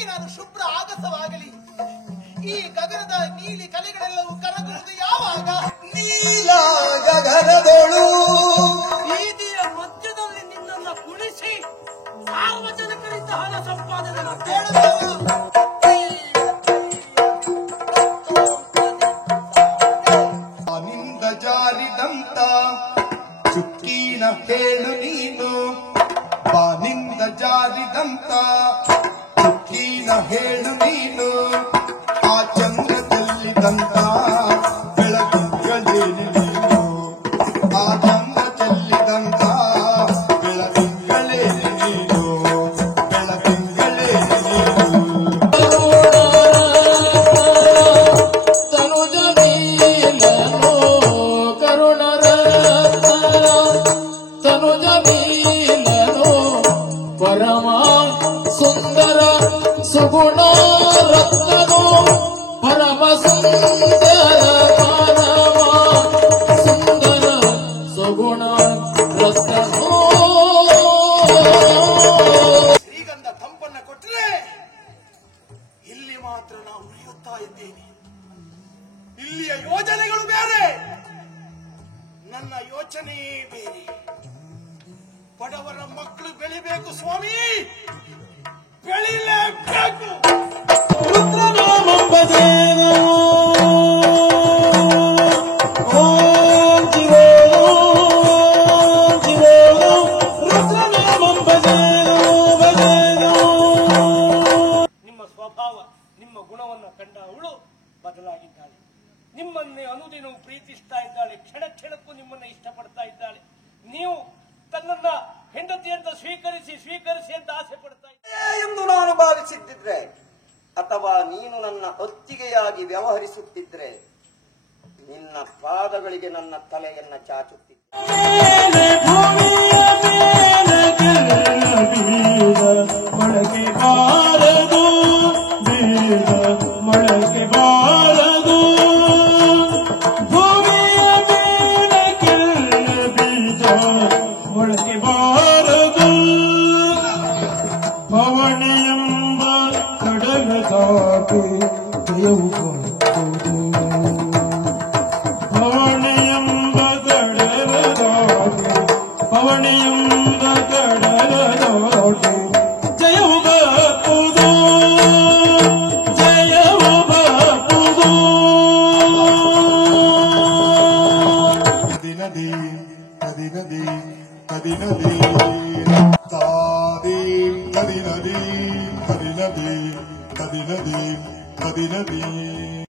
ಹೇಗೆ ನಾನು ಶುಭ್ರ ಆಗಸವಾಗಲಿ? ಈ ಗಗನದ ನೀಲಿ ಕಲೆಗಳೆಲ್ಲವೂ ಕರಗುವುದು ಯಾವಾಗ? ನೀಲ ಗಗನದೋಳು ಬೀದಿಯ ಮಧ್ಯದಲ್ಲಿ ನಿನ್ನನ್ನು ಕುಣಿಸಿ ಸಾರ್ವಜನಿಕರಿಂದ ಹಣ ಸಂಪಾದನೆ ನಿಂದ ಜಾರಿದಂತ ಚುಕ್ಕಿನ ಹೇಳು ನೀನು, ಬಾನಿಂದ ಜಾರಿದಂತ ಚುಕ್ಕಿನ ಹೇಳು ನೀನು, ಆ ಚಂದ್ರ ಚೆಲ್ಲಿದಂತ ಬೆಳಕಿಂಗಳೇನು ನೀನು, ಆ ಚಂದ್ರ ಚೆಲ್ಲಿದಂತ ಬೆಳಕಿಂಗಳೇನು ನೀನು, ಬೆಳಕಿಂಗಳೇನು ನೀನು. ಪರಮ ಸುಂದರ ಸುಗುಣ ರತ್ನನು, ಪರಮ ಸುಂದರ ಪರಮ ಸುಂದರ ಸುಗುಣ ರತ್ನನು. ಶ್ರೀಗಂಧ ತಂಪನ್ನ ಕೊಟ್ಟರೆ ಇಲ್ಲಿ ಮಾತ್ರ ನಾವು ಉಳಿಯುತ್ತಾ ಇದ್ದೇವೆ. ಇಲ್ಲಿಯ ಯೋಜನೆಗಳು ಬೇರೆ, ನನ್ನ ಯೋಚನೆಯೇ ಬೇರೆ. ಬಡವರ ಮಕ್ಕಳು ಬೆಳಿಬೇಕು ಸ್ವಾಮಿ, ಬೆಳಿಲೇಬೇಕು. ನಿಮ್ಮ ಸ್ವಭಾವ ನಿಮ್ಮ ಗುಣವನ್ನು ಕಂಡ ಅವಳು ಬದಲಾಗಿದ್ದಾಳೆ. ನಿಮ್ಮನ್ನೇ ಅನುದಿನವೂ ಪ್ರೀತಿಸ್ತಾ ಇದ್ದಾಳೆ, ಕ್ಷಣ ಕ್ಷಣಕ್ಕೂ ನಿಮ್ಮನ್ನ ಇಷ್ಟಪಡ್ತಾ ಇದ್ದಾಳೆ. ನೀವು ತನ್ನನ್ನ ಹೆಂಡತಿ ಅಂತ ಸ್ವೀಕರಿಸಿ ಅಂತ ಆಸೆ ಪಡ್ತಾ ಇದ್ದಾರೆ ಎಂದು ನಾನು ಭಾವಿಸಿದ್ದಿದ್ರೆ, ಅಥವಾ ನೀನು ನನ್ನ ಹೊತ್ತಿಗೆಯಾಗಿ ವ್ಯವಹರಿಸುತ್ತಿದ್ರೆ, ನಿನ್ನ ಪಾದಗಳಿಗೆ ನನ್ನ ತಲೆಯನ್ನ ಚಾಚುತ್ತಿದ್ದೆ. ಮೊಳಕೆ ಬಾರದು ಬೀಜ, ಮೊಳಕೆ ಬಾರದು ಭೂಮಿಯ ಮೇಲೆ ಕೆಳ ಬೀಜ, ಮೊಳಕೆ ಬಾರದು. ಪವಣಿಯೆಂಬ ಕಡಲ ದಾಟಿ ಜಯವು ಬರುವುದು, ಪವಣಿಯೆಂಬ ಕಡಲ ದಾಟಿ, ಪವಣಿಯೆಂಬ ಕಡಲ ದಾಟಿ ಜಯವು ಬರುವುದು, ಜಯವು ಬರುವುದು. ನದಿ ನದಿ ನದಿ ನದಿ ನದಿ ನದಿ ತಾದಿ ನದಿ ನದಿ ನದಿ ನದಿ ನದಿ ನದಿ ನದಿ ನದಿ